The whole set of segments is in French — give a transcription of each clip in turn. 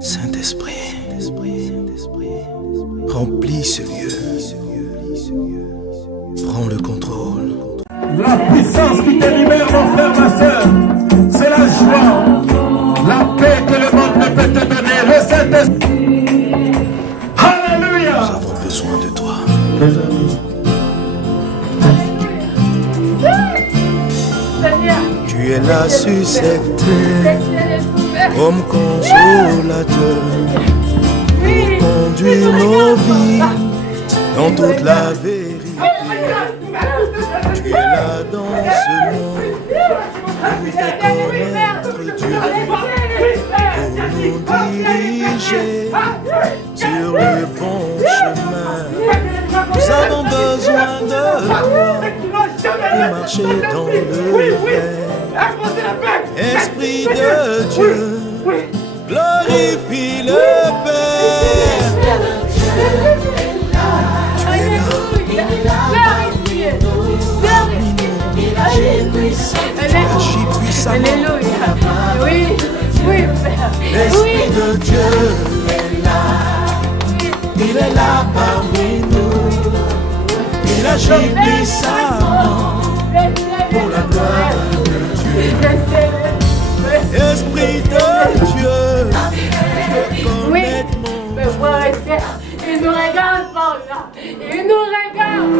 Saint-Esprit, remplis ce lieu. Prends le contrôle. La puissance qui te libère, mon frère, ma soeur, c'est la joie, la paix que le monde ne peut te donner. Le Saint-Esprit. Alléluia. Nous avons besoin de toi. Tu es là sur cette terre, homme consolateur, pour conduire nos vies dans toute la vérité. Tu es là dans ce monde pour faire connaître Dieu, pour nous diriger sur le bon chemin. Nous avons besoin de toi pour marcher dans le vrai. Esprit de Dieu, glorifie le Père. Tu es là, parmi nous. Tu agis puissamment. L'Esprit de Dieu est là. Il est là parmi nous. Il agit puissamment pour la gloire de Dieu. Esprit de Dieu, je connais mon Dieu. Il nous regarde par là. Il nous regarde.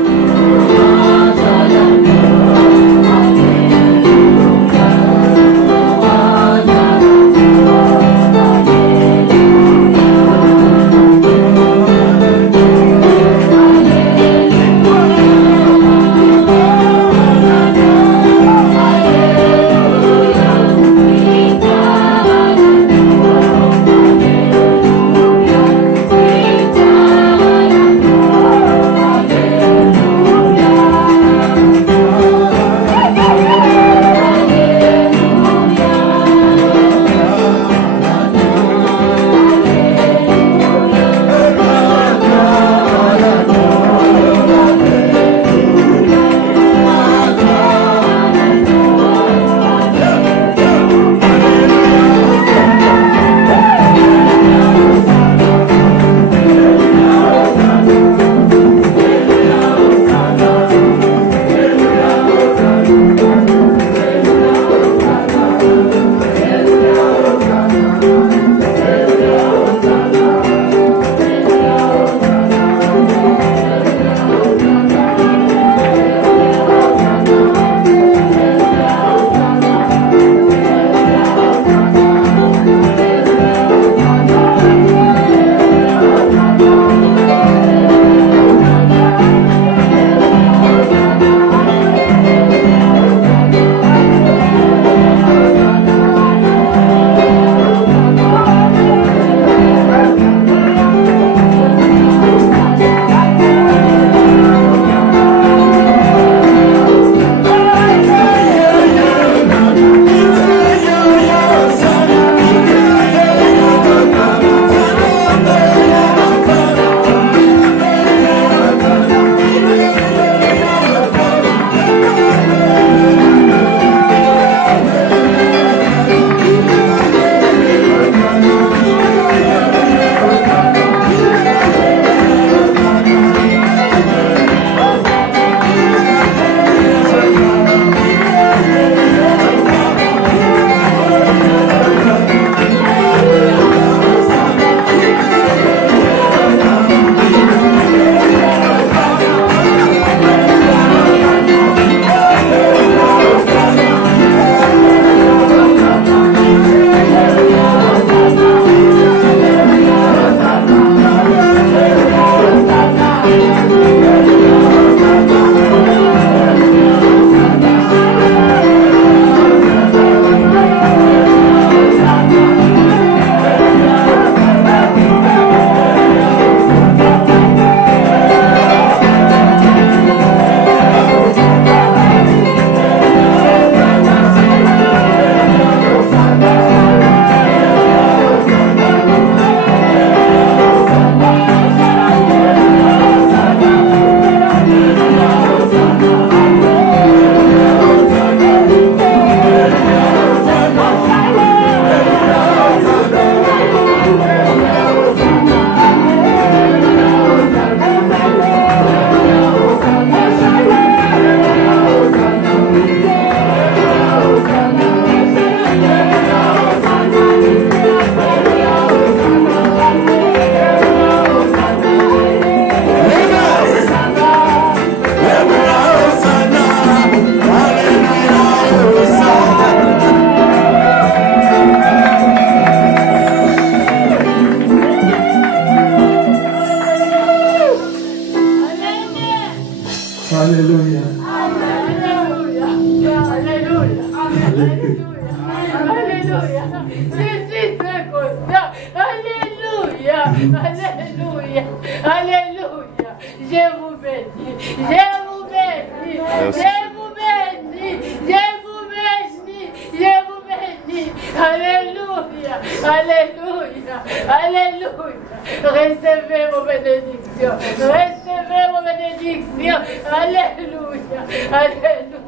Je suis très content. Alléluia. Alléluia. Alléluia. Je vous bénis. Je vous bénis. Je vous bénis. Je vous bénis. Je vous bénis. Alléluia. Alléluia. Alléluia. Recevez vos bénédictions. Recevez vos bénédictions. Alléluia. Alléluia.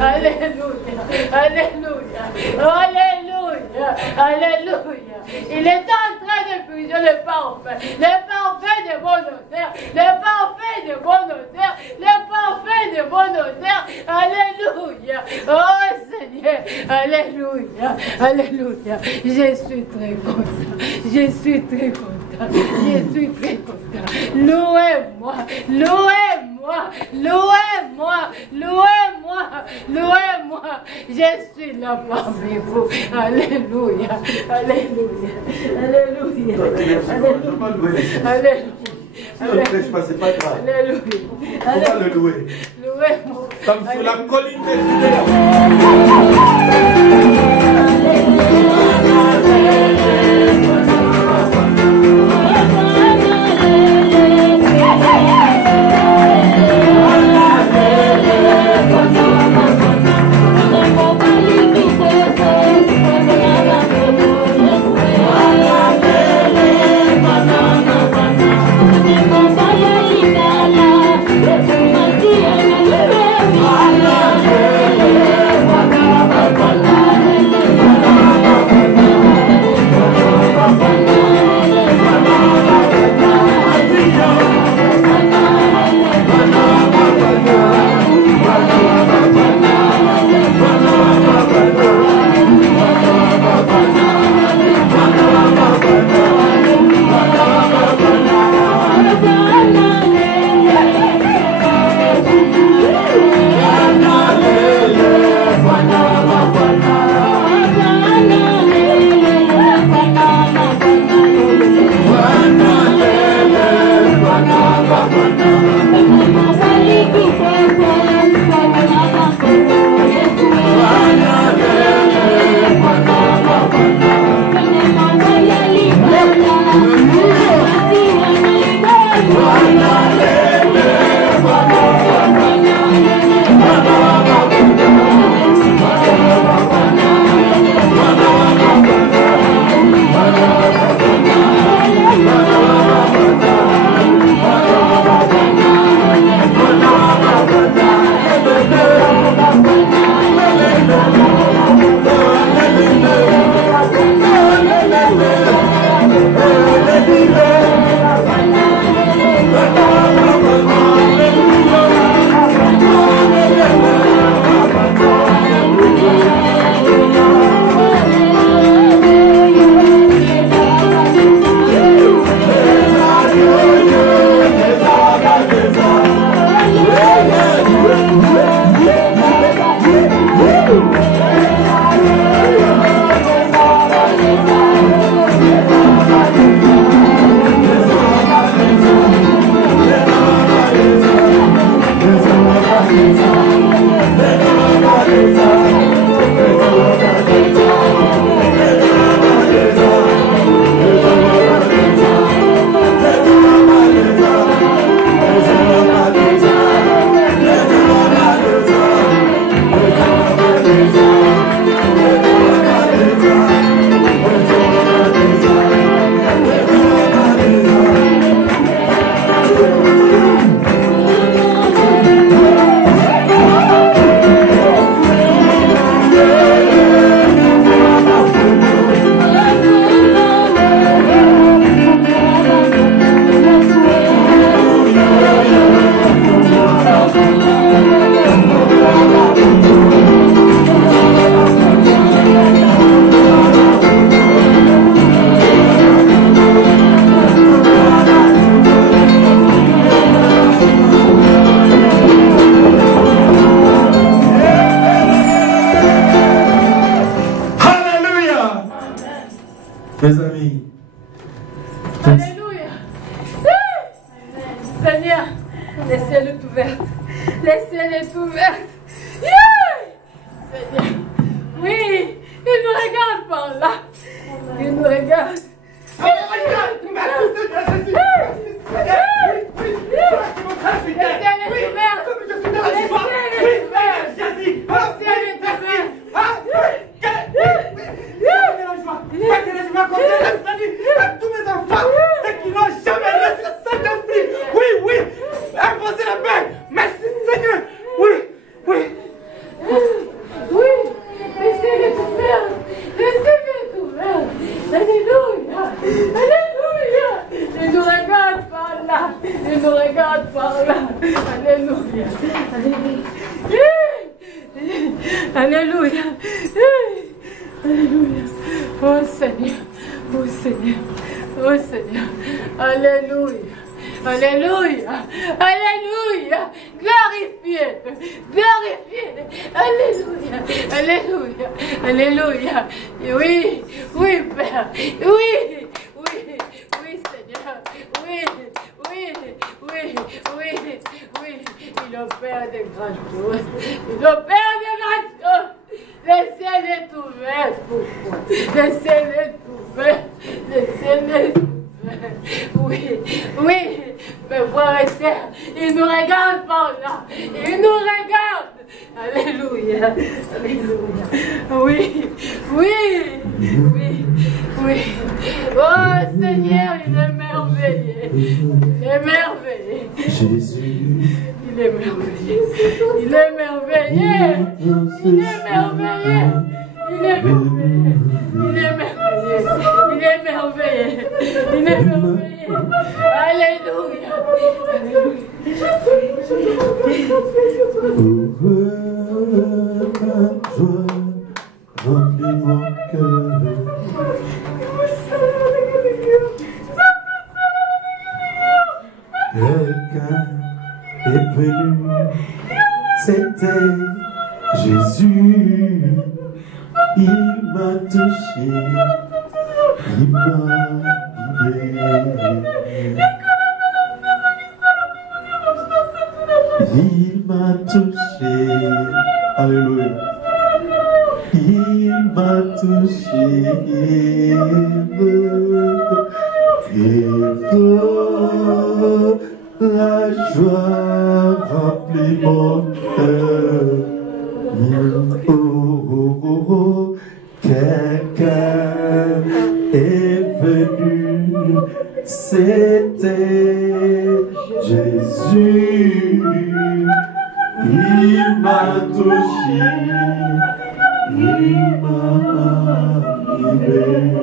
Alléluia. Alléluia. Alléluia. Alléluia. Il est en train de puiser le parfait. Le parfait de bon odeur. Le parfait de bon odeur. Le parfait de bon odeur. Alléluia. Oh Seigneur. Alléluia. Alléluia. Je suis très content. Je suis très content. Je suis très content. Louez-moi. Louez-moi. Louez-moi. Louez-moi. Louez-moi. Je suis là parmi vous. Alléluia. Alléluia. Alléluia. Alléluia. Si on ne prêche pas, c'est pas grave. Alléluia. On va le louer. Louez-moi. Comme sur la colline des Mes amis. Alléluia. Seigneur, les cieux est ouvert. Les cieux est ouvert. Seigneur, oui, il nous regarde par là. regarde. Alléluia. Alléluia. Oh Seigneur. Oh Seigneur. Oh Seigneur. Alléluia. Alléluia. Alléluia. Glorifiez-le. Glorifiez-le. Alléluia. Alléluia. Alléluia. Oui. Oui, Père. Oui. Oui. Oui, Seigneur. Oui. Oui. Oui. Oui. Oui. Il opère de grandes choses. Il opère de grandes choses. Le ciel est ouvert pour toi. Le ciel est ouvert. Le ciel est ouvert. Oui, oui, mes frères et sœurs, ils nous regardent par là. Ils nous regardent. Alléluia. Alléluia. Oui, oui, oui, oui. Oh Seigneur, il est merveilleux. Il est merveilleux. Jésus. Il est merveilleux. Il est merveilleux. Il est merveilleux. Il est merveilleux. Il est merveilleux. Il est merveilleux. Il est merveilleux. Alléluia. Remplis mon cœur. Quelqu'un est venu, c'était Jésus. Il m'a touché, il m'a libéré. Il m'a touché, alléluia. Il m'a touché, la joie remplit mon cœur. Oh, oh, oh, oh. Quelqu'un est venu, c'était Jésus. Il m'a touché, il m'a libéré.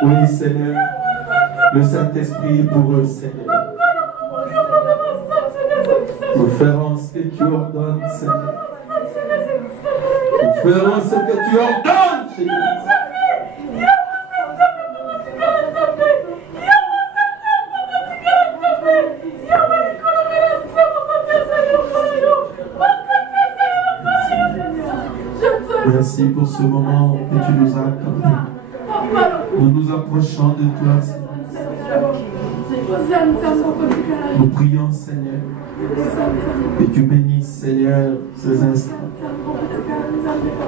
Oui, Seigneur, le Saint-Esprit est pour eux, Seigneur. Nous ferons ce que tu ordonnes, Seigneur. Nous ferons ce que tu ordonnes, Seigneur. Merci pour ce moment que tu nous as accordé. Nous nous approchons de toi, Seigneur. Nous prions, Seigneur, que tu bénisses, Seigneur, ces instants.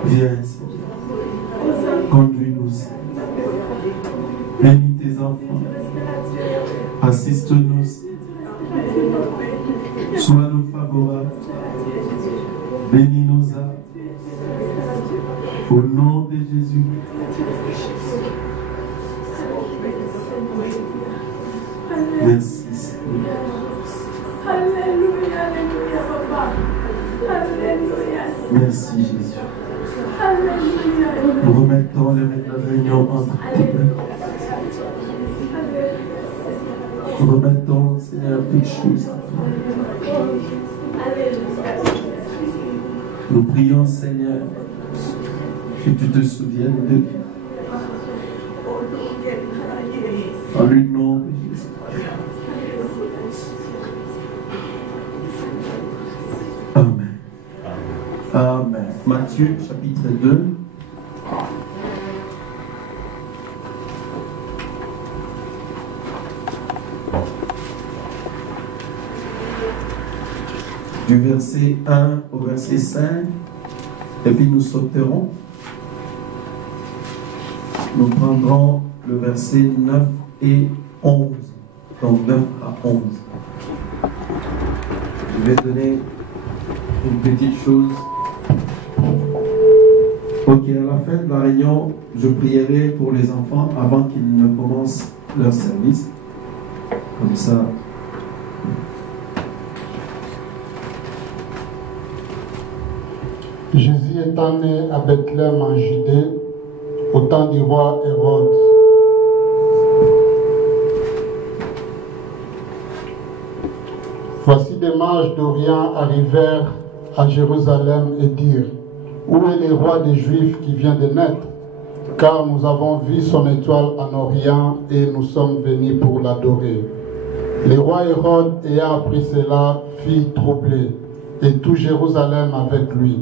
Viens, Seigneur. Conduis-nous, Seigneur. Bénis tes enfants. Assiste-nous, Seigneur. Sois-nous favorables. Bénis nos âmes. Au nom de Jésus. Merci, Seigneur. Alléluia, alléluia, papa. Alléluia. Merci, Jésus. Alléluia. Nous remettons les réunions entre nous. Nous remettons, Seigneur, toutes choses. Nous prions, Seigneur, que tu te souviennes de nous. En le nom de Jésus. Amen. Amen. Matthieu chapitre 2. du verset 1 au verset 5, et puis nous sauterons. Nous prendrons le verset 9 et 11, donc 9 à 11. Je vais donner une petite chose. Ok, à la fin de la réunion, je prierai pour les enfants avant qu'ils ne commencent leur service. Comme ça. Jésus étant né à Bethléem en Judée, au temps du roi Hérode. Voici des mages d'Orient arrivèrent à Jérusalem et dirent: où est le roi des Juifs qui vient de naître? Car nous avons vu son étoile en Orient et nous sommes venus pour l'adorer. Le roi Hérode, ayant appris cela, fut troublé, et tout Jérusalem avec lui.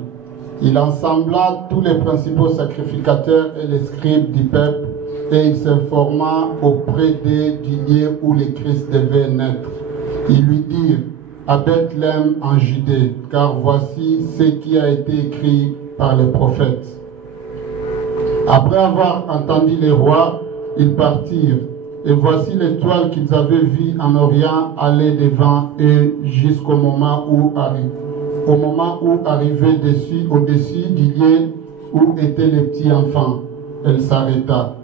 Il ensembla tous les principaux sacrificateurs et les scribes du peuple, et il s'informa auprès d'eux du lieu où le Christ devait naître. Ils lui dirent: à Bethléem en Judée, car voici ce qui a été écrit par les prophètes. Après avoir entendu les rois, ils partirent, et voici l'étoile qu'ils avaient vue en Orient aller devant eux jusqu'au moment où arrivait au-dessus du lieu où était le petit enfant. Elle s'arrêta.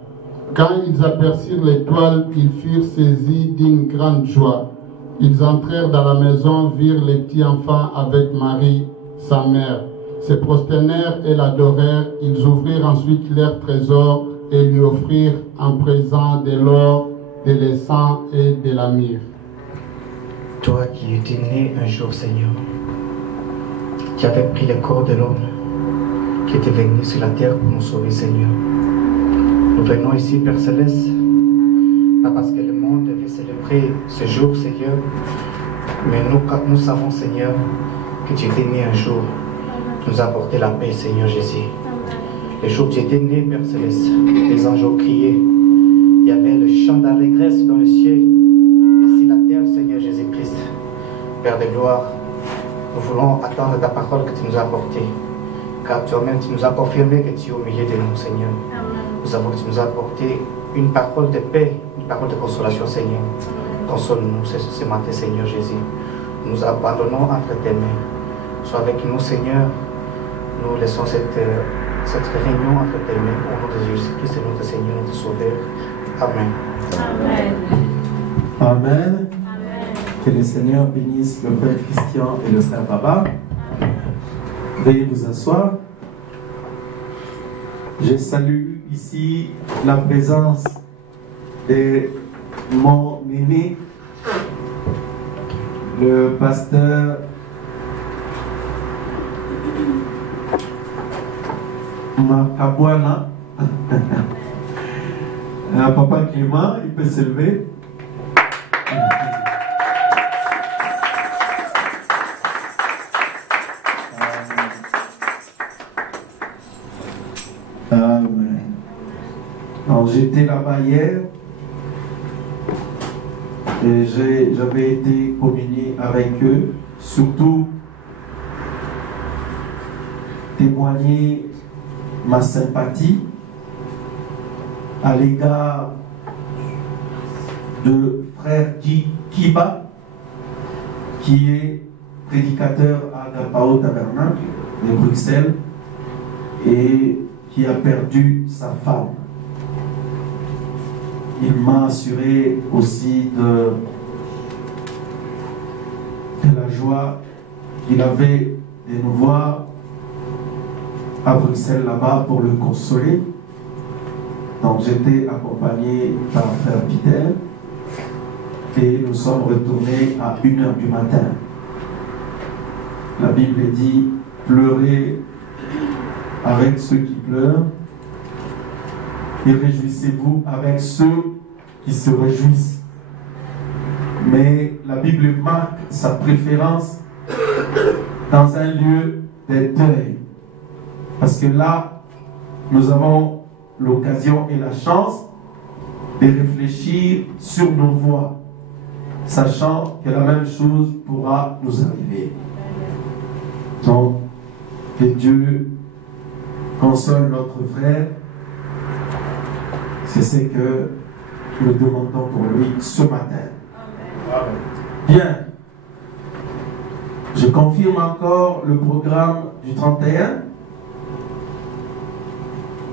Quand ils aperçurent l'étoile, ils furent saisis d'une grande joie. Ils entrèrent dans la maison, virent le petit enfant avec Marie, sa mère, se prosternèrent et l'adorèrent. Ils ouvrirent ensuite leur trésor et lui offrirent en présent de l'or, de l'encens et de la myrrhe. Toi qui étais né un jour, Seigneur, qui avais pris le corps de l'homme, qui était venu sur la terre pour nous sauver, Seigneur. Nous venons ici, Père Céleste, pas parce que le monde devait célébrer ce jour, Seigneur, mais nous savons, Seigneur, que tu étais né un jour, nous apporter la paix, Seigneur Jésus. Le jour où tu étais né, Père Céleste, les anges ont crié. Il y avait le chant d'allégresse dans le ciel, et sur la terre, Seigneur Jésus-Christ. Père de gloire, nous voulons attendre ta parole que tu nous as apportée, car toi-même tu nous as confirmé que tu es au milieu de nous, Seigneur. Nous savons que tu nous as apporté une parole de paix, une parole de consolation, Seigneur. Console-nous ce matin, Seigneur Jésus. Nous abandonnons entre tes mains. Sois avec nous, Seigneur. Nous laissons cette réunion entre tes mains. Au nom de Jésus-Christ, notre Seigneur, notre Sauveur. Amen. Amen. Amen. Que le Seigneur bénisse le Frère Christian et le Frère Baba. Veuillez vous asseoir. Je salue ici la présence de mon aîné, le pasteur Makabwana. Papa Clément, il peut se lever. Amen. Alors j'étais là-bas hier et j'avais été communié avec eux, surtout témoigner ma sympathie à l'égard de frère Kiba, qui est prédicateur à Agapao Tabernacle de Bruxelles et qui a perdu sa femme. Il m'a assuré aussi de la joie qu'il avait de nous voir à Bruxelles là-bas pour le consoler. Donc j'étais accompagné par frère Peter et nous sommes retournés à 1h du matin. La Bible dit: pleurez avec ceux qui pleurent et réjouissez-vous avec ceux qui se réjouissent. Mais la Bible marque sa préférence dans un lieu de deuil. Parce que là, nous avons l'occasion et la chance de réfléchir sur nos voies, sachant que la même chose pourra nous arriver. Donc, que Dieu console notre frère. C'est ce que nous demandons pour lui ce matin. Amen. Bien. Je confirme encore le programme du 31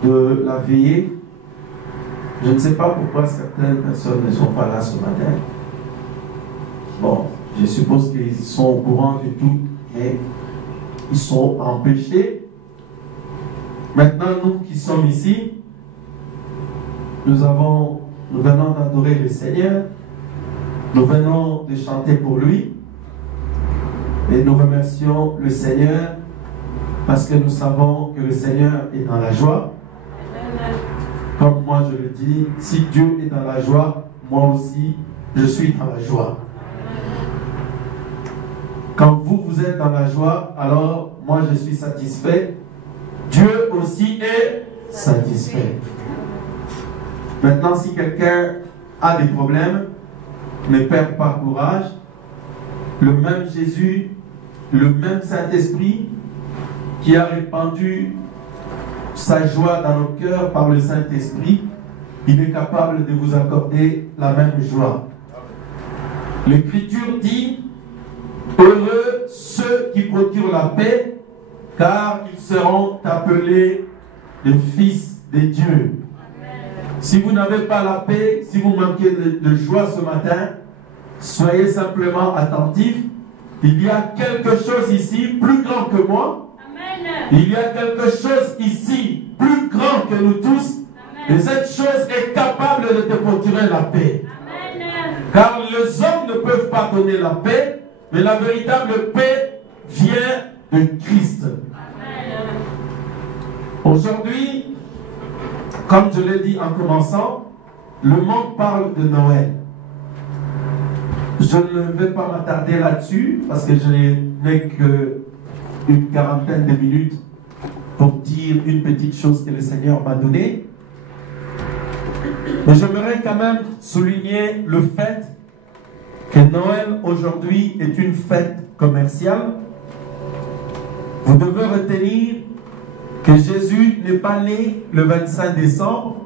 de la veillée. Je ne sais pas pourquoi certaines personnes ne sont pas là ce matin. Bon, je suppose qu'ils sont au courant de tout, mais ils sont empêchés. Maintenant, nous qui sommes ici, nous venons d'adorer le Seigneur, nous venons de chanter pour lui, et nous remercions le Seigneur parce que nous savons que le Seigneur est dans la joie. Comme moi je le dis, si Dieu est dans la joie, moi aussi, je suis dans la joie. Quand vous êtes dans la joie, alors moi je suis satisfait. Dieu aussi est satisfait. Maintenant, si quelqu'un a des problèmes, ne perd pas courage. Le même Jésus, le même Saint-Esprit qui a répandu sa joie dans nos cœurs par le Saint-Esprit, il est capable de vous accorder la même joie. L'Écriture dit: heureux ceux qui procurent la paix, car ils seront appelés les fils de Dieu. Si vous n'avez pas la paix, si vous manquez de joie ce matin, soyez simplement attentifs. Il y a quelque chose ici plus grand que moi. Amen. Il y a quelque chose ici plus grand que nous tous. Amen. Et cette chose est capable de te procurer la paix. Amen. Car les hommes ne peuvent pas donner la paix, mais la véritable paix vient de Christ. Amen. Aujourd'hui, comme je l'ai dit en commençant, le monde parle de Noël. Je ne vais pas m'attarder là-dessus parce que je n'ai qu'une quarantaine de minutes pour dire une petite chose que le Seigneur m'a donnée. Mais j'aimerais quand même souligner le fait que Noël aujourd'hui est une fête commerciale. Vous devez retenir que Jésus n'est pas né le 25 décembre,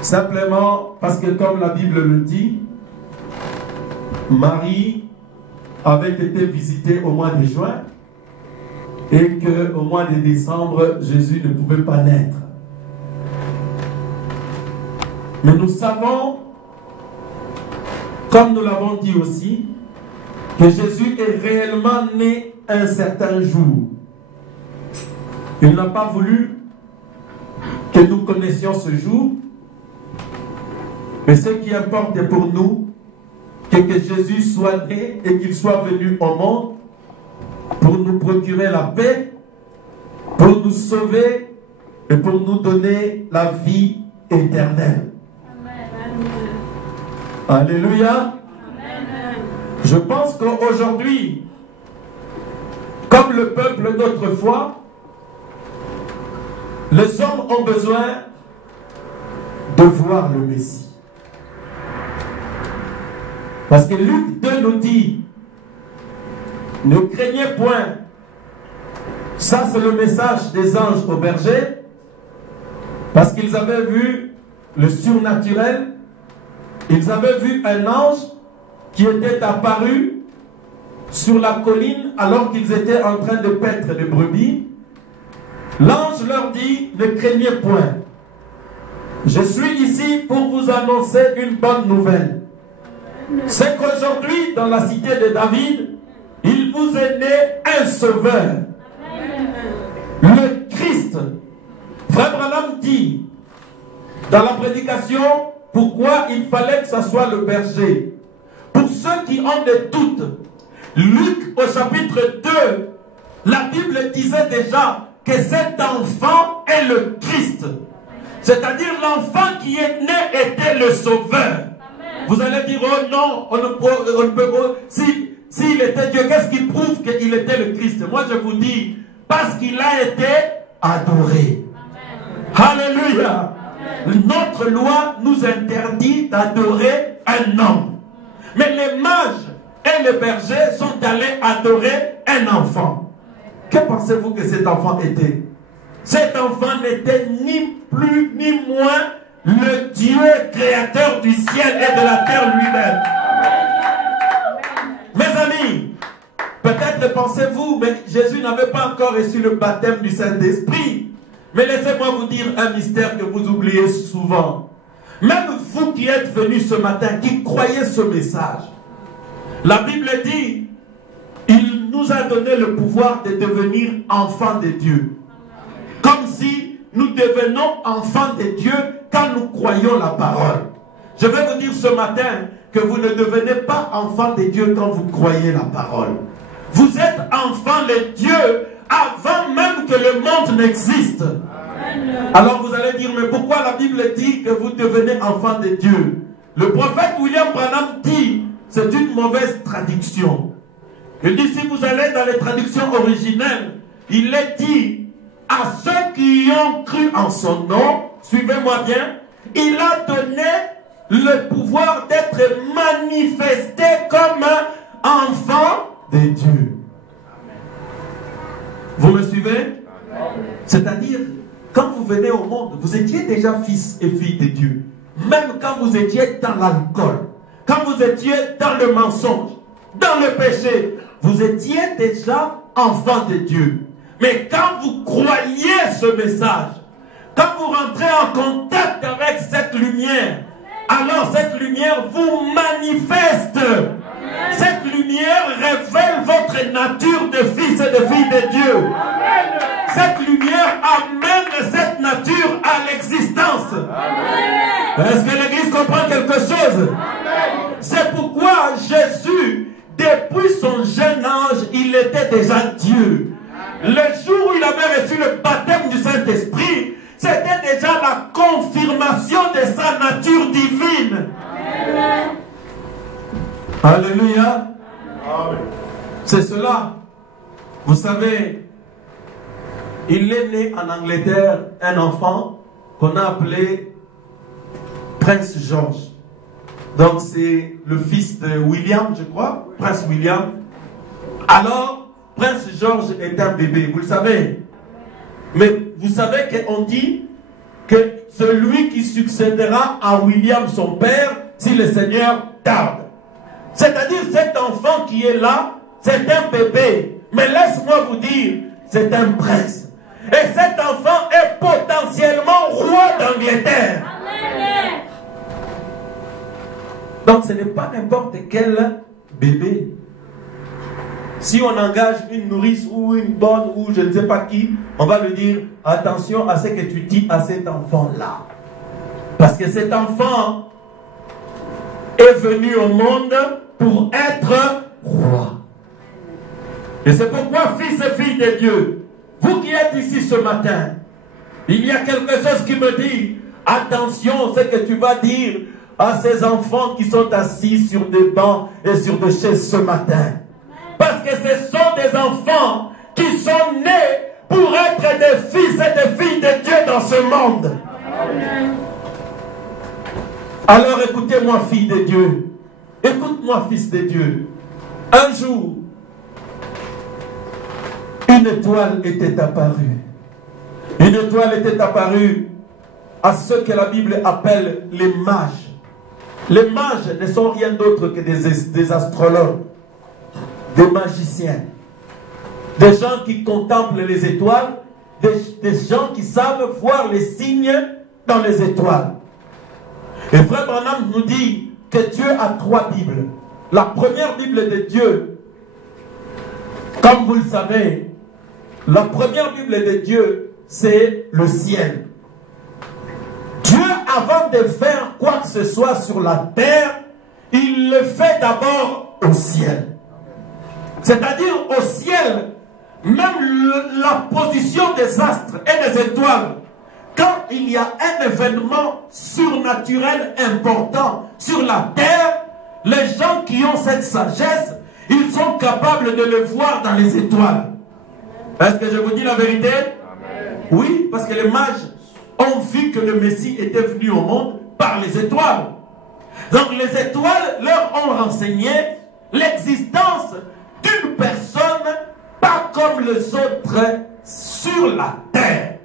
simplement parce que, comme la Bible le dit, Marie avait été visitée au mois de juin et qu'au mois de décembre, Jésus ne pouvait pas naître. Mais nous savons, comme nous l'avons dit aussi, que Jésus est réellement né un certain jour. Il n'a pas voulu que nous connaissions ce jour, mais ce qui importe pour nous, c'est que Jésus soit né et qu'il soit venu au monde pour nous procurer la paix, pour nous sauver et pour nous donner la vie éternelle. Amen. Alléluia. Amen. Je pense qu'aujourd'hui, comme le peuple d'autrefois, les hommes ont besoin de voir le Messie. Parce que Luc 2 nous dit: ne craignez point. Ça, c'est le message des anges aux bergers. Parce qu'ils avaient vu le surnaturel. Ils avaient vu un ange qui était apparu sur la colline alors qu'ils étaient en train de paître les brebis. L'ange leur dit: ne craignez point. Je suis ici pour vous annoncer une bonne nouvelle. C'est qu'aujourd'hui, dans la cité de David, il vous est né un sauveur. Le Christ. Frère Branham dit dans la prédication pourquoi il fallait que ce soit le berger. Pour ceux qui ont des doutes, Luc au chapitre 2, la Bible disait déjà que cet enfant est le Christ. C'est-à-dire l'enfant qui est né était le sauveur. Vous allez dire: oh non, on ne peut pas. S'il était Dieu, qu'est-ce qui prouve qu'il était le Christ? Moi je vous dis, parce qu'il a été adoré. Amen. Alléluia. Amen. Notre loi nous interdit d'adorer un homme. Mais les mages et les bergers sont allés adorer un enfant. Que pensez-vous que cet enfant était? Cet enfant n'était ni plus ni moins le Dieu créateur du ciel et de la terre lui-même. Mes amis, peut-être pensez-vous, mais Jésus n'avait pas encore reçu le baptême du Saint-Esprit. Mais laissez-moi vous dire un mystère que vous oubliez souvent. Même vous qui êtes venus ce matin, qui croyez ce message, la Bible dit, il nous a donné le pouvoir de devenir enfants de Dieu. Comme si nous devenons enfants de Dieu quand nous croyons la parole. Je vais vous dire ce matin que vous ne devenez pas enfants de Dieu quand vous croyez la parole. Vous êtes enfants de Dieu avant même que le monde n'existe. Alors vous allez dire, mais pourquoi la Bible dit que vous devenez enfants de Dieu? Le prophète William Branham dit, c'est une mauvaise traduction. Il dit, si vous allez dans les traductions originelles, il est dit, à ceux qui ont cru en son nom, suivez-moi bien, il a donné le pouvoir d'être manifesté comme un enfant de Dieu. Vous me suivez? C'est-à-dire, quand vous venez au monde, vous étiez déjà fils et filles de Dieu. Même quand vous étiez dans l'alcool, quand vous étiez dans le mensonge, dans le péché, vous étiez déjà enfants de Dieu. Mais quand vous croyez ce message, quand vous rentrez en contact avec cette lumière, alors cette lumière vous manifeste. Cette lumière révèle votre nature de fils et de filles de Dieu. Cette lumière amène cette nature à l'existence. Est-ce que l'Église comprend quelque chose? C'est pourquoi Jésus, depuis son jeune âge, il était déjà Dieu. Le jour où il avait reçu le baptême du Saint-Esprit, c'était déjà la confirmation de sa nature divine. Alléluia. C'est cela. Vous savez, il est né en Angleterre un enfant qu'on a appelé Prince George. Donc c'est le fils de William, je crois, Prince William. Alors, Prince George est un bébé, vous le savez. Mais vous savez qu'on dit que celui qui succédera à William, son père, si le Seigneur tarde. C'est-à-dire cet enfant qui est là, c'est un bébé. Mais laisse-moi vous dire, c'est un prince. Et cet enfant est potentiellement roi d'Angleterre. Donc ce n'est pas n'importe quel bébé. Si on engage une nourrice ou une bonne ou je ne sais pas qui, on va lui dire, attention à ce que tu dis à cet enfant-là. Parce que cet enfant est venu au monde pour être roi. Et c'est pourquoi, fils et filles de Dieu, vous qui êtes ici ce matin, il y a quelque chose qui me dit, attention, ce que tu vas dire à ces enfants qui sont assis sur des bancs et sur des chaises ce matin. Parce que ce sont des enfants qui sont nés pour être des fils et des filles de Dieu dans ce monde. Alors écoutez-moi, fille de Dieu. Écoute-moi, fils de Dieu. Un jour, une étoile était apparue. Une étoile était apparue à ceux que la Bible appelle les mages. Les mages ne sont rien d'autre que des astrologues, des magiciens, des gens qui contemplent les étoiles, des gens qui savent voir les signes dans les étoiles. Et Frère Branham nous dit que Dieu a 3 Bibles. La première Bible de Dieu, comme vous le savez, la première Bible de Dieu, c'est le ciel. Dieu, avant de faire quoi que ce soit sur la terre, il le fait d'abord au ciel. C'est-à-dire au ciel, même la position des astres et des étoiles, quand il y a un événement surnaturel important sur la terre, les gens qui ont cette sagesse, ils sont capables de le voir dans les étoiles. Est-ce que je vous dis la vérité? Amen. Oui, parce que les mages ont vu que le Messie était venu au monde par les étoiles. Donc les étoiles leur ont renseigné l'existence d'une personne pas comme comme les autres sur la terre.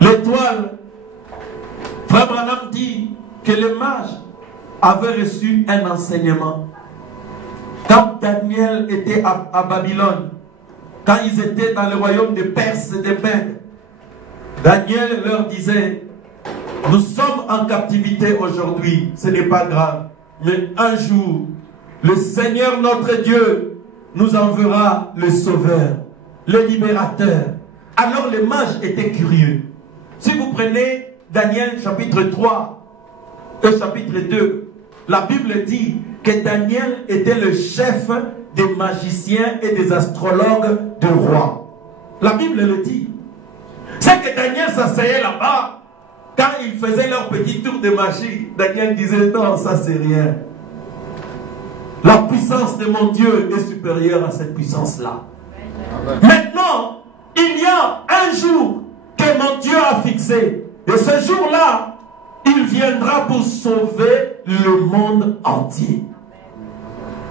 L'étoile, Frère Branham dit que les mages avaient reçu un enseignement. Quand Daniel était à Babylone, quand ils étaient dans le royaume de Perse et de Mède, Daniel leur disait: nous sommes en captivité aujourd'hui, ce n'est pas grave, mais un jour, le Seigneur notre Dieu nous enverra le Sauveur, le Libérateur. Alors les mages étaient curieux. Si vous prenez Daniel chapitre 3 et chapitre 2, la Bible dit que Daniel était le chef des magiciens et des astrologues du roi. La Bible le dit. C'est que Daniel s'asseyait là-bas. Quand ils faisaient leur petit tour de magie, Daniel disait: non, ça c'est rien. La puissance de mon Dieu est supérieure à cette puissance-là. Maintenant, il y a un jour que mon Dieu a fixé. Et ce jour-là, il viendra pour sauver le monde entier.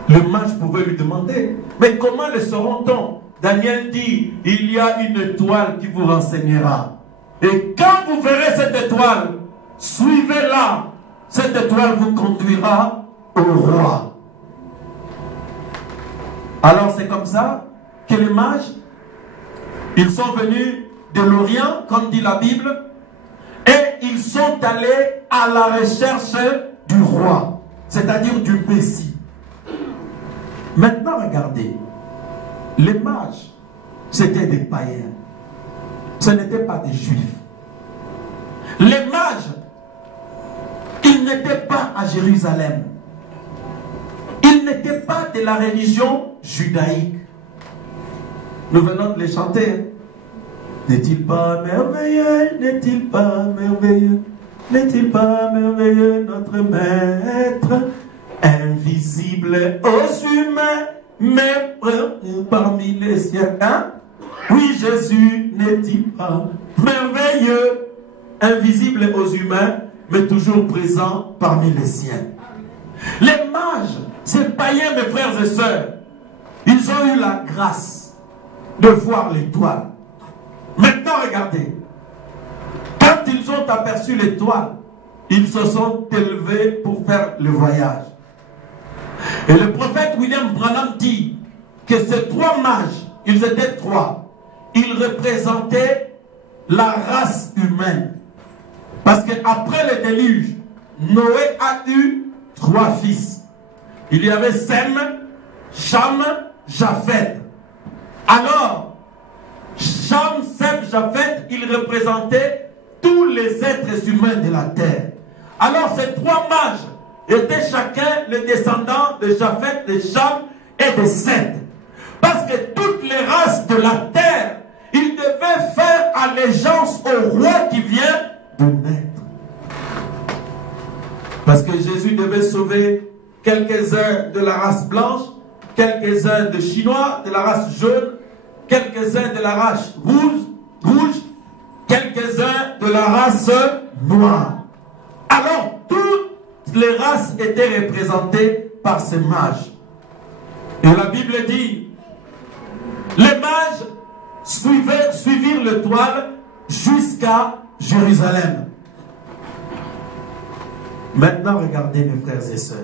Le mage pouvait lui demander: mais comment le sauront-on? Daniel dit: il y a une étoile qui vous renseignera. Et quand vous verrez cette étoile, suivez-la. Cette étoile vous conduira au roi. Alors c'est comme ça que les mages, ils sont venus de l'Orient, comme dit la Bible, et ils sont allés à la recherche du roi, c'est-à-dire du Messie. Maintenant, regardez, les mages, c'était des païens. Ce n'étaient pas des juifs. Les mages, ils n'étaient pas à Jérusalem. Ils n'étaient pas de la religion judaïque. Nous venons de les chanter. N'est-il pas merveilleux? N'est-il pas merveilleux? N'est-il pas merveilleux notre maître? Invisible aux humains, mais parmi les siens. Hein? Oui, Jésus n'est-il pas merveilleux? Invisible aux humains, mais toujours présent parmi les siens. Les mages, ces païens, mes frères et sœurs, ils ont eu la grâce de voir l'étoile. Maintenant, regardez. Quand ils ont aperçu l'étoile, ils se sont élevés pour faire le voyage. Et le prophète William Branham dit que ces trois mages, ils étaient trois. Ils représentaient la race humaine. Parce qu'après le déluge, Noé a eu trois fils. Il y avait Sem, Cham, Japheth. Alors, Cham, Sem, Japheth, ils représentaient tous les êtres humains de la terre. Alors, ces trois mages étaient chacun le descendant de Japheth, de Cham et de Seth. Parce que toutes les races de la terre, ils devaient faire allégeance au roi qui vient de naître. Parce que Jésus devait sauver quelques-uns de la race blanche, quelques-uns de Chinois, de la race jaune, quelques-uns de la race rouge, quelques-uns de la race noire. Alors, toutes les races étaient représentées par ces mages. Et la Bible dit, les mages suivirent l'étoile jusqu'à Jérusalem. Maintenant, regardez mes frères et sœurs.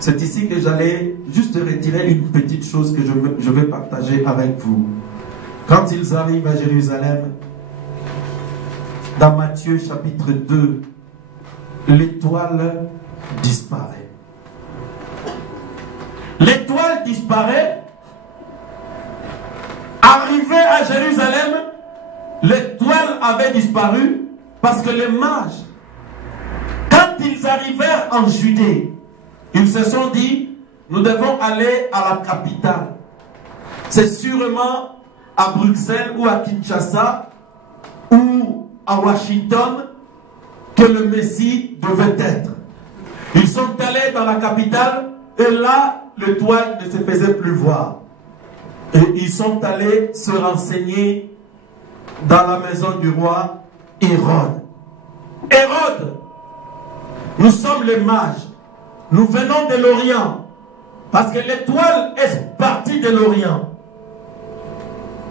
C'est ici que j'allais juste retirer une petite chose que je vais partager avec vous. Quand ils arrivent à Jérusalem, dans Matthieu chapitre 2, l'étoile disparaît. L'étoile disparaît. Arrivé à Jérusalem, l'étoile avait disparu parce que les mages, quand ils arrivèrent en Judée, ils se sont dit, nous devons aller à la capitale. C'est sûrement à Bruxelles ou à Kinshasa ou à Washington que le Messie devait être. Ils sont allés dans la capitale et là, l'étoile ne se faisait plus voir. Et ils sont allés se renseigner dans la maison du roi Hérode. Hérode, nous sommes les mages. Nous venons de l'Orient. Parce que l'étoile est partie de l'Orient.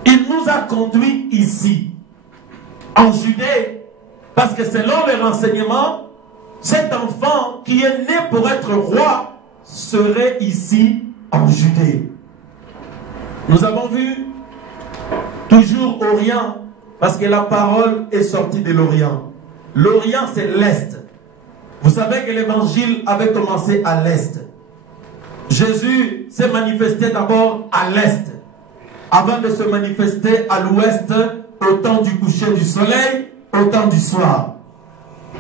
Il nous a conduits ici, en Judée, parce que selon les renseignements, cet enfant qui est né pour être roi serait ici en Judée. Nous avons vu toujours Orient, parce que la parole est sortie de l'Orient. L'Orient, c'est l'Est. Vous savez que l'évangile avait commencé à l'Est. Jésus s'est manifesté d'abord à l'Est, avant de se manifester à l'Ouest au temps du coucher du soleil, au temps du soir.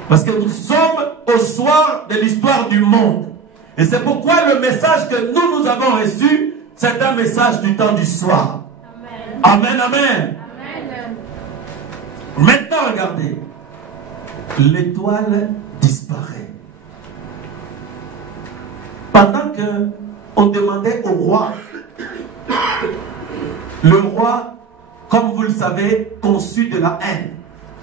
Parce que nous sommes au soir de l'histoire du monde. Et c'est pourquoi le message que nous avons reçu, c'est un message du temps du soir. Amen, amen. Amen. Maintenant, regardez. L'étoile disparaît. Pendant qu'on demandait au roi, le roi, comme vous le savez, conçu de la haine.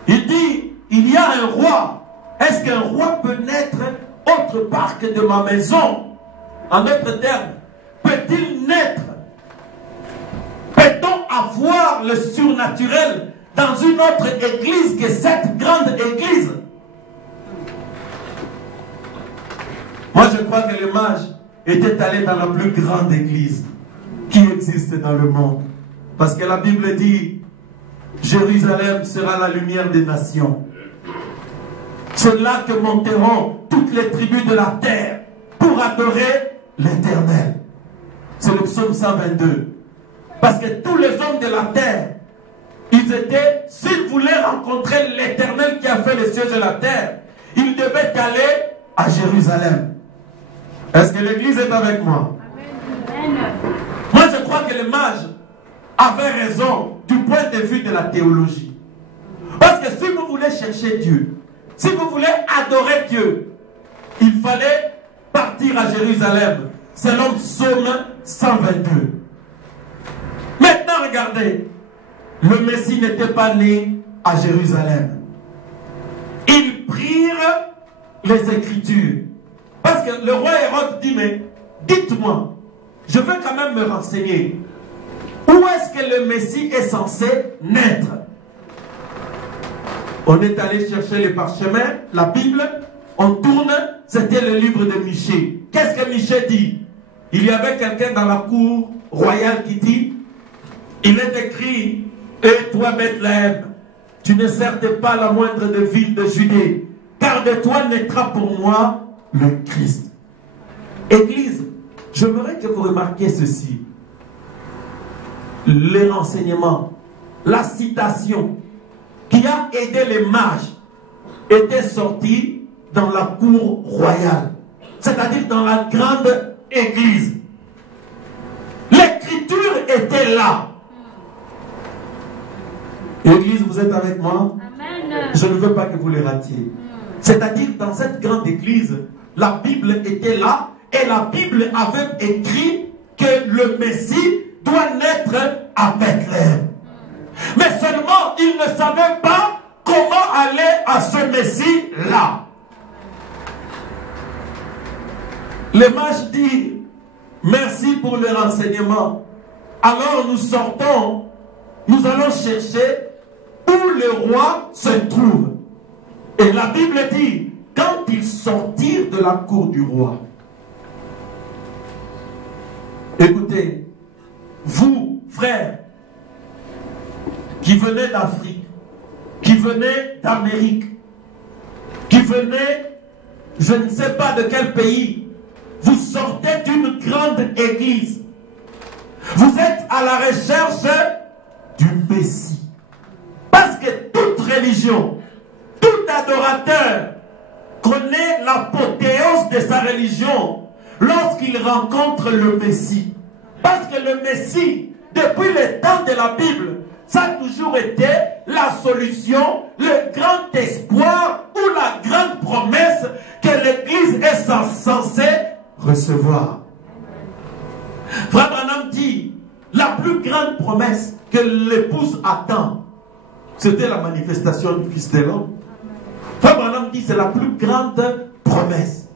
Il dit, il y a un roi. Est-ce qu'un roi peut naître autre part que de ma maison? En d'autres termes, peut-il naître? Peut-on avoir le surnaturel dans une autre église que cette grande église? Moi, je crois que les mages étaient allés dans la plus grande église qui existe dans le monde. Parce que la Bible dit, Jérusalem sera la lumière des nations. C'est là que monteront toutes les tribus de la terre pour adorer l'Éternel. C'est le psaume 122. Parce que tous les hommes de la terre, ils étaient, s'ils voulaient rencontrer l'Éternel qui a fait les cieux et la terre, ils devaient aller à Jérusalem. Est-ce que l'église est avec moi? Amen. Moi, je crois que les mages avaient raison du point de vue de la théologie. Parce que si vous voulez chercher Dieu, si vous voulez adorer Dieu, il fallait partir à Jérusalem, selon psaume 122. Maintenant, regardez, le Messie n'était pas né à Jérusalem. Ils prirent les Écritures. Parce que le roi Hérode dit, mais dites-moi, je veux quand même me renseigner. Où est-ce que le Messie est censé naître? On est allé chercher les parchemins, la Bible, on tourne, c'était le livre de Michée. Qu'est-ce que Michée dit? Il y avait quelqu'un dans la cour royale qui dit, il est écrit, et toi Bethléem, tu ne certes pas la moindre de ville de Judée, car de toi naîtra pour moi le Christ. Église, j'aimerais que vous remarquiez ceci. Les renseignements, la citation qui a aidé les mages était sortie dans la cour royale, c'est-à-dire dans la grande église. L'écriture était là. Église, vous êtes avec moi? Amen. Je ne veux pas que vous les ratiez. C'est-à-dire dans cette grande église, la Bible était là et la Bible avait écrit que le Messie doit naître à Bethléem. Mais seulement, ils ne savaient pas comment aller à ce Messie-là. Les mages disent, merci pour le renseignement. Alors nous sortons, nous allons chercher où le roi se trouve. Et la Bible dit, quand ils sortirent de la cour du roi, écoutez, vous, frères, qui venez d'Afrique, qui venez d'Amérique, qui venez, je ne sais pas de quel pays, vous sortez d'une grande église. Vous êtes à la recherche du Messie. Parce que toute religion, tout adorateur connaît l'apothéose de sa religion lorsqu'il rencontre le Messie. Parce que le Messie, depuis le temps de la Bible, ça a toujours été la solution, le grand espoir ou la grande promesse que l'Église est censée recevoir. Frère Branham dit, la plus grande promesse que l'épouse attend, c'était la manifestation du Fils de l'homme. Frère Branham dit, c'est la plus grande promesse.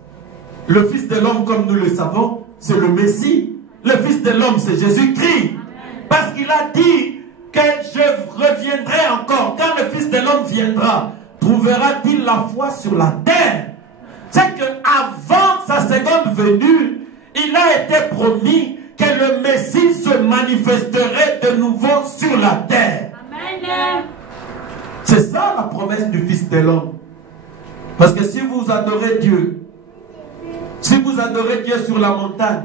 Le Fils de l'homme, comme nous le savons, c'est le Messie. Le Fils de l'homme, c'est Jésus-Christ. Parce qu'il a dit que je reviendrai encore. Quand le Fils de l'homme viendra, trouvera-t-il la foi sur la terre? C'est qu'avant sa seconde venue, il a été promis que le Messie se manifesterait de nouveau sur la terre. Amen. C'est ça la promesse du Fils de l'homme. Parce que si vous adorez Dieu, si vous adorez Dieu sur la montagne,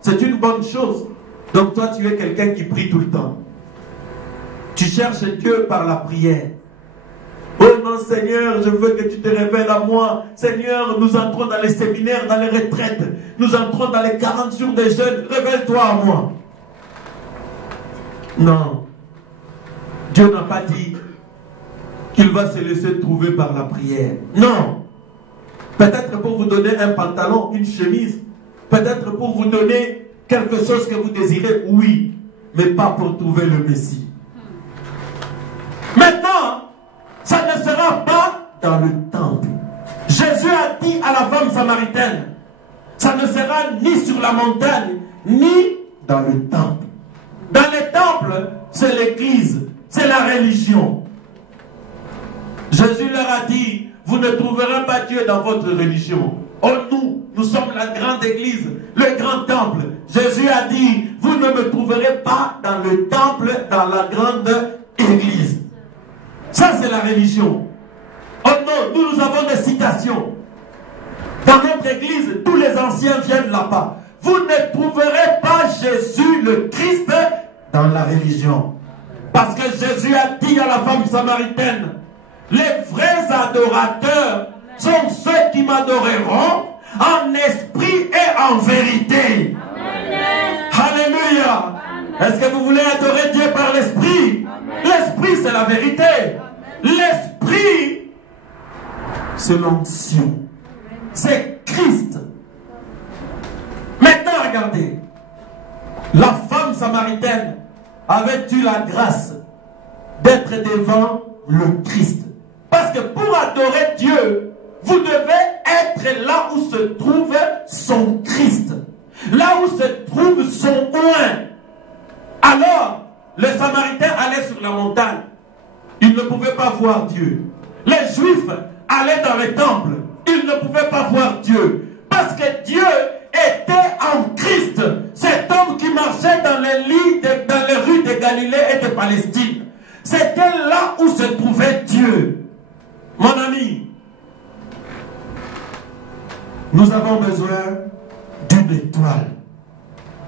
c'est une bonne chose. Donc toi, tu es quelqu'un qui prie tout le temps. Tu cherches Dieu par la prière. Oh non, Seigneur, je veux que tu te révèles à moi. Seigneur, nous entrons dans les séminaires, dans les retraites. Nous entrons dans les 40 jours de jeûne. Révèle-toi à moi. Non. Dieu n'a pas dit qu'il va se laisser trouver par la prière. Non. Peut-être pour vous donner un pantalon, une chemise. Peut-être pour vous donner quelque chose que vous désirez, oui. Mais pas pour trouver le Messie. Maintenant, ça ne sera pas dans le temple. Jésus a dit à la femme samaritaine, ça ne sera ni sur la montagne, ni dans le temple. Dans le temple, c'est l'église, c'est la religion. Jésus leur a dit, vous ne trouverez pas Dieu dans votre religion. Oh, nous sommes la grande église, le grand temple. Jésus a dit, vous ne me trouverez pas dans le temple, dans la grande église. Ça, c'est la religion. Oh non, nous avons des citations. Dans notre église, tous les anciens viennent là-bas. Vous ne trouverez pas Jésus, le Christ, dans la religion. Parce que Jésus a dit à la femme samaritaine, les vrais adorateurs sont ceux qui m'adoreront en esprit et en vérité. Amen. Alléluia. Est-ce que vous voulez adorer Dieu par l'esprit? L'esprit, c'est la vérité. L'esprit, c'est l'onction. C'est Christ. Maintenant, regardez. La femme samaritaine avait eu la grâce d'être devant le Christ. Parce que pour adorer Dieu, vous devez être là où se trouve son Christ. Là où se trouve son oint. Alors, le Samaritain allait sur la montagne. Il ne pouvait pas voir Dieu. Les Juifs allaient dans le temple. Ils ne pouvaient pas voir Dieu. Parce que Dieu était en Christ. Cet homme qui marchait dans les rues de Galilée et de Palestine. C'était là où se trouvait Dieu. Mon ami, nous avons besoin d'une étoile.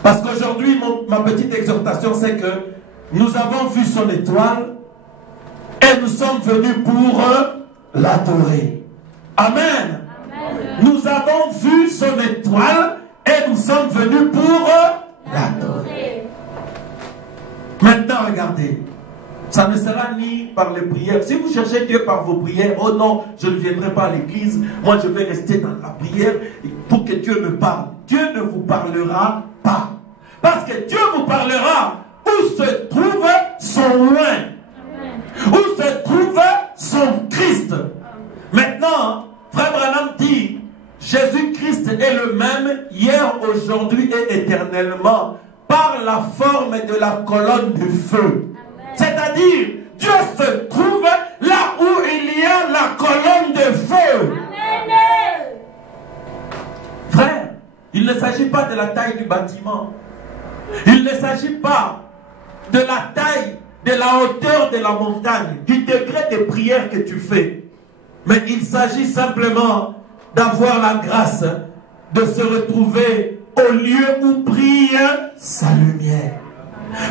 Parce qu'aujourd'hui, ma petite exhortation, c'est que nous avons vu son étoile et nous sommes venus pour l'adorer. Amen. Amen. Nous avons vu son étoile et nous sommes venus pour l'adorer. Maintenant, regardez. Ça ne sera ni par les prières. Si vous cherchez Dieu par vos prières, oh non, je ne viendrai pas à l'église. Moi, je vais rester dans la prière pour que Dieu me parle. Dieu ne vous parlera pas. Parce que Dieu vous parlera où se trouve son oint. Où se trouve son Christ. Maintenant, Frère Branham dit, Jésus-Christ est le même hier, aujourd'hui et éternellement par la forme de la colonne de feu. C'est-à-dire, Dieu se trouve là où il y a la colonne de feu. Amen. Frère, il ne s'agit pas de la taille du bâtiment. Il ne s'agit pas de la taille, de la hauteur de la montagne, du degré de prière que tu fais. Mais il s'agit simplement d'avoir la grâce de se retrouver au lieu où brille sa lumière.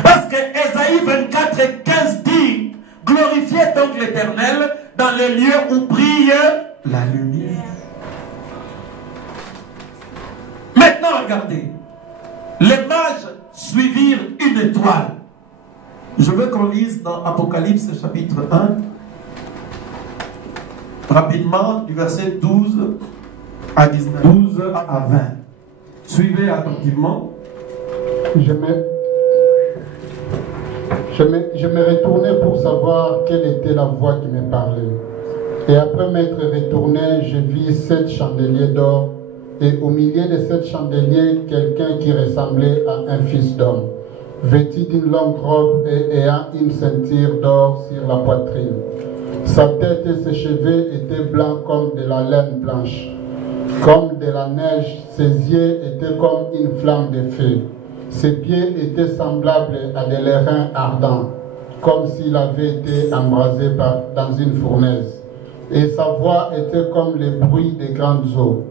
Parce que Ésaïe 24:15 dit, glorifiez donc l'Éternel dans les lieux où brille la lumière. Maintenant, regardez. Les mages suivirent une étoile. Je veux qu'on lise dans Apocalypse chapitre 1, rapidement, du verset 12 à 19. 12 à 20. Suivez attentivement. Je me retournais pour savoir quelle était la voix qui me parlait. Et après m'être retourné, je vis 7 chandeliers d'or et au milieu de 7 chandeliers, quelqu'un qui ressemblait à un fils d'homme, vêtu d'une longue robe et ayant une ceinture d'or sur la poitrine. Sa tête et ses cheveux étaient blancs comme de la laine blanche, comme de la neige. Ses yeux étaient comme une flamme de feu. Ses pieds étaient semblables à des airains ardents, comme s'il avait été embrasé dans une fournaise. Et sa voix était comme le bruit des grandes eaux.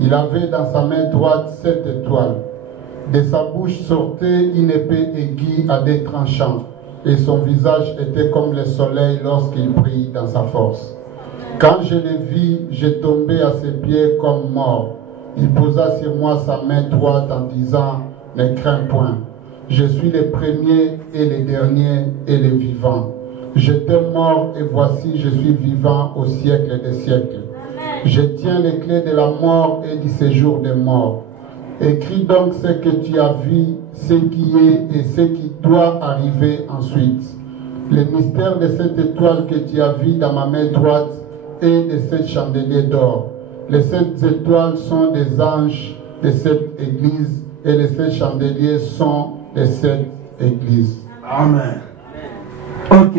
Il avait dans sa main droite 7 étoiles. De sa bouche sortait une épée aiguë à des tranchants, et son visage était comme le soleil lorsqu'il brille dans sa force. Quand je le vis, je tombais à ses pieds comme mort. Il posa sur moi sa main droite en disant, « Ne crains point, je suis le premier et le dernier et le vivant. J'étais mort et voici je suis vivant au siècle des siècles. Je tiens les clés de la mort et du séjour des morts. Écris donc ce que tu as vu, ce qui est et ce qui doit arriver ensuite. Le mystère de cette étoile que tu as vu dans ma main droite et de 7 chandeliers d'or. Les 7 étoiles sont des anges de cette église et les 7 chandeliers sont les 7 églises. » Amen. Ok.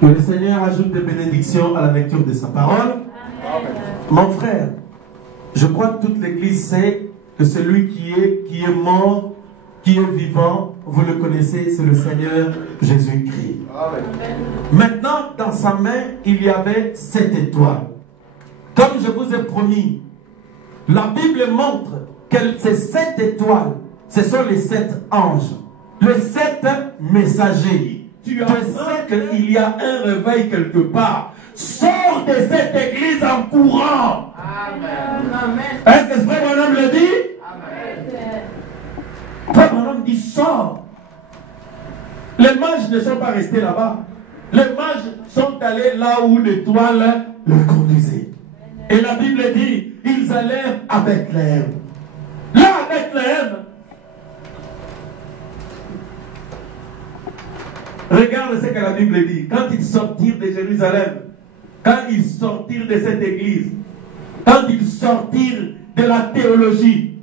Que le Seigneur ajoute des bénédictions à la lecture de sa parole. Amen. Mon frère, je crois que toute l'église sait que celui qui est mort, qui est vivant, vous le connaissez, c'est le Seigneur Jésus-Christ. Maintenant, dans sa main, il y avait 7 étoiles. Comme je vous ai promis, la Bible montre que ces 7 étoiles, ce sont les 7 anges, les 7 messagers. Tu sais qu'il y a un réveil quelque part. Sors de cette église en courant. Amen. Est-ce que Frère Branham le dit? Amen. Frère Branham dit sors. Les mages ne sont pas restés là-bas. Les mages sont allés là où l'étoile les conduisait. Et la Bible dit, ils allèrent à Bethléem. Là, à Bethléem, regarde ce que la Bible dit. Quand ils sortirent de Jérusalem, quand ils sortirent de cette église, quand ils sortirent de la théologie,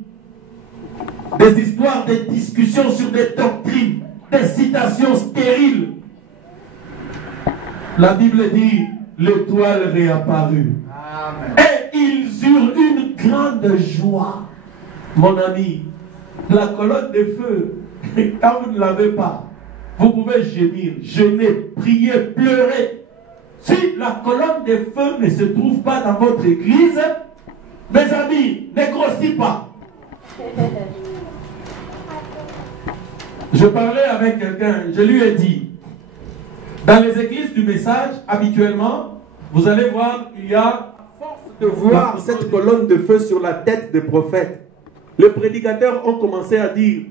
des histoires, des discussions sur des doctrines, des citations stériles, la Bible dit, l'étoile réapparut. Amen. Et ils eurent une grande joie. Mon ami, la colonne de feu, quand vous ne l'avez pas, vous pouvez gémir, jeûner, prier, pleurer. Si la colonne de feu ne se trouve pas dans votre église, mes amis, ne grossis pas. Je parlais avec quelqu'un, je lui ai dit, dans les églises du message, habituellement, vous allez voir, il y a, à force de voir cette colonne de feu sur la tête des prophètes, les prédicateurs ont commencé à dire,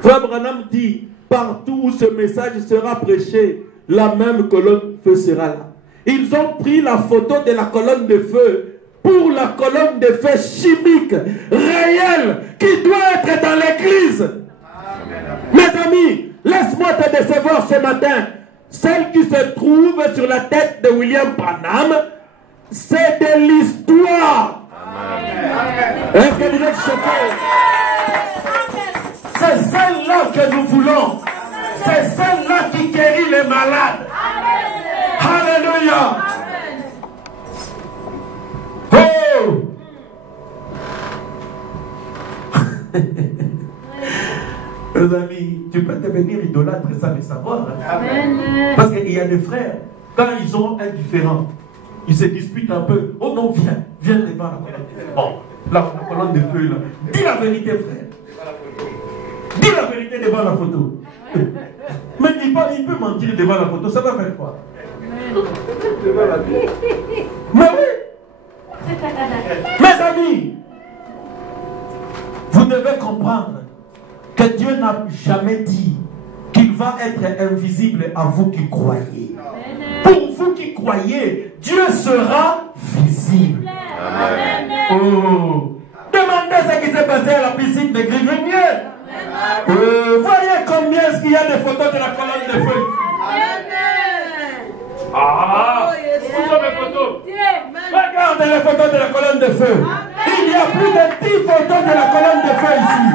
Frère Branham dit, partout où ce message sera prêché, la même colonne de feu sera là. Ils ont pris la photo de la colonne de feu pour la colonne de feu chimique, réelle, qui doit être dans l'église. Mes amis, laisse-moi te décevoir ce matin. Celle qui se trouve sur la tête de William Branham, c'est de l'histoire. Est-ce que vous êtes choqués? C'est celle-là que nous voulons. C'est celle-là qui guérit les malades. Alléluia. Oh! Mes amis, tu peux devenir idolâtre sans le savoir. Hein? Parce qu'il y a des frères, quand ils ont un différent, ils se disputent un peu. Oh non, viens devant la colonne de feu. Bon, la colonne de feu là. Dis la vérité, frère. Dis la vérité devant la photo. Mais il peut mentir devant la photo, ça va faire quoi? Mais oui. Mes amis, vous devez comprendre que Dieu n'a jamais dit qu'il va être invisible à vous qui croyez. Pour vous qui croyez, Dieu sera visible. Amen. Oh. Demandez ce qui s'est passé à la piscine de Grivenier. Voyez combien est-ce qu'il y a de photos de la colonne de feu. Ah, où sont mes photos? Regardez les photos de la colonne de feu. Il y a plus de 10 photos de la colonne de feu ici.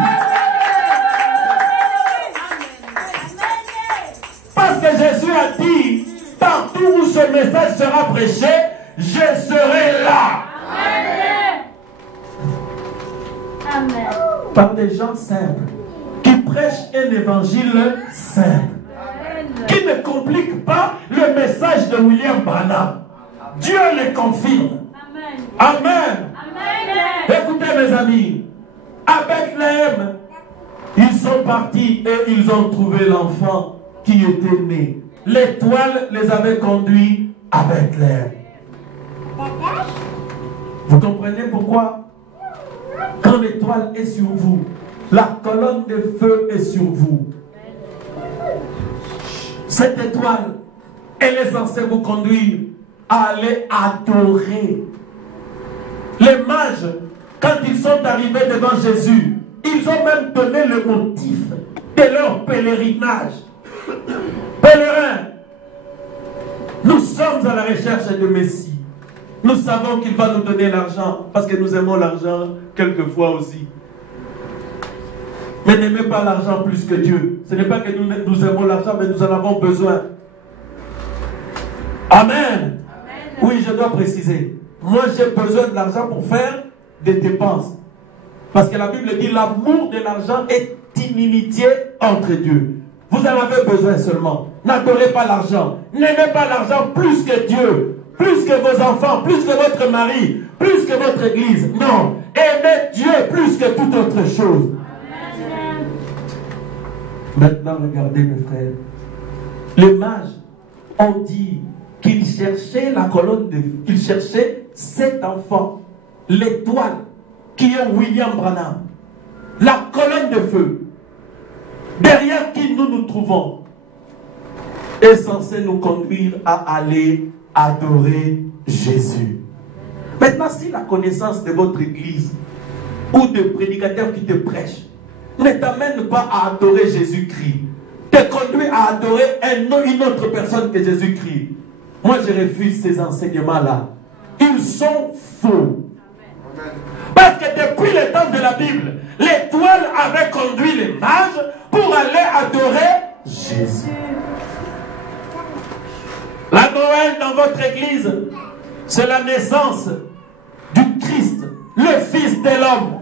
Parce que Jésus a dit, partout où ce message sera prêché, je serai là. Amen. Par des gens simples, qui prêchent un évangile simple, qui ne compliquent pas le message de William Branham. Dieu le confirme. Amen. Amen. Écoutez mes amis, à Bethléem, ils sont partis et ils ont trouvé l'enfant qui était né. L'étoile les avait conduits à Bethléem. Vous comprenez pourquoi? Quand l'étoile est sur vous, la colonne de feu est sur vous. Cette étoile, elle est censée vous conduire à aller adorer. Les mages, quand ils sont arrivés devant Jésus, ils ont même donné le motif de leur pèlerinage. Pèlerins, nous sommes à la recherche de Messie. Nous savons qu'il va nous donner l'argent, parce que nous aimons l'argent quelquefois aussi. Mais n'aimez pas l'argent plus que Dieu. Ce n'est pas que nous aimons l'argent, mais nous en avons besoin. Amen. Oui, je dois préciser. Moi, j'ai besoin de l'argent pour faire des dépenses. Parce que la Bible dit l'amour de l'argent est inimitié entre Dieu. Vous en avez besoin seulement. N'adorez pas l'argent. N'aimez pas l'argent plus que Dieu, plus que vos enfants, plus que votre mari, plus que votre église. Non. Aimez Dieu plus que toute autre chose. Maintenant, regardez mes frères. Les mages ont dit qu'ils cherchaient la colonne de feu. Ils cherchaient cet enfant, l'étoile, qui est William Branham. La colonne de feu, derrière qui nous nous trouvons, est censée nous conduire à aller adorer Jésus. Maintenant, si la connaissance de votre église ou de prédicateurs qui te prêchent ne t'amène pas à adorer Jésus-Christ, te conduit à adorer une autre personne que Jésus-Christ, moi je refuse ces enseignements-là. Ils sont faux. Parce que depuis le temps de la Bible, l'étoile avait conduit les mages pour aller adorer Jésus. La Noël dans votre église, c'est la naissance du Christ, le Fils de l'homme.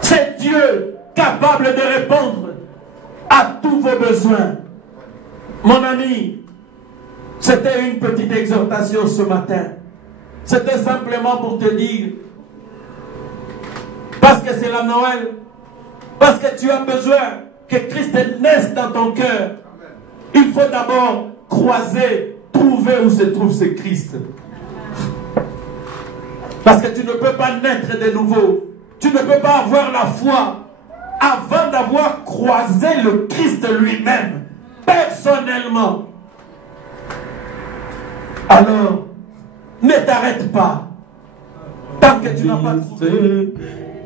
C'est Dieu capable de répondre à tous vos besoins. Mon ami, c'était une petite exhortation ce matin. C'était simplement pour te dire, parce que c'est la Noël, parce que tu as besoin que Christ naisse dans ton cœur, il faut d'abord croiser, trouver où se trouve ce Christ. Parce que tu ne peux pas naître de nouveau. Tu ne peux pas avoir la foi avant d'avoir croisé le Christ lui-même, personnellement. Alors, ne t'arrête pas tant que tu n'as pas trouvé.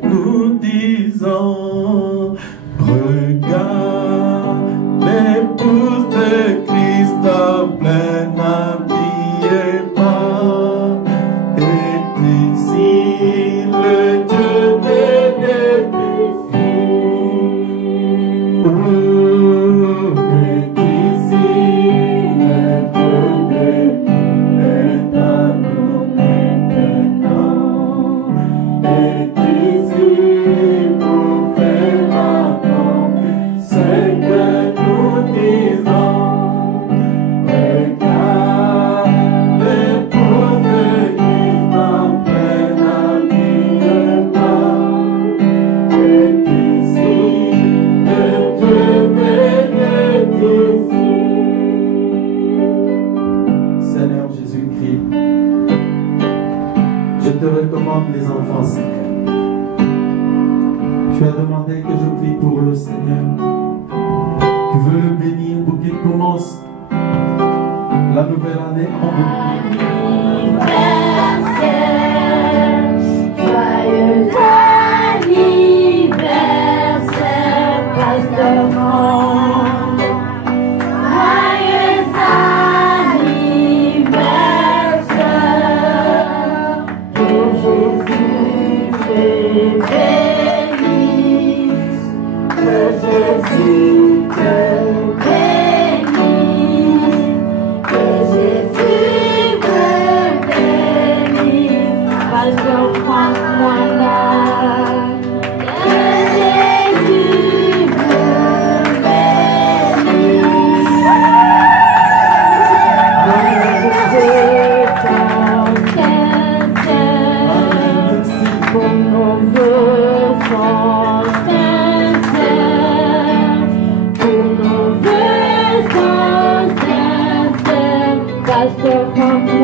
Nous disons, regarde l'épouse de Christ en plein habillement. Et ici le Dieu des débuts. Et ici le Dieu des débuts est à nous maintenant. Et ici nous faisons ce que nous disons. Regarde l'épouse de Christ en plein habillement. Et ici le Dieu bénit ici. Seigneur Jésus-Christ, je te recommande les enfants secrets. Tu as demandé que je prie pour eux, Seigneur. Tu veux le bénir pour qu'il commence la nouvelle année en beauté. Joyeux anniversaire, Pasteur Monde. Joyeux anniversaire, que Jésus vœux sont sincères, tous nos vœux sont sincères, pasteur comme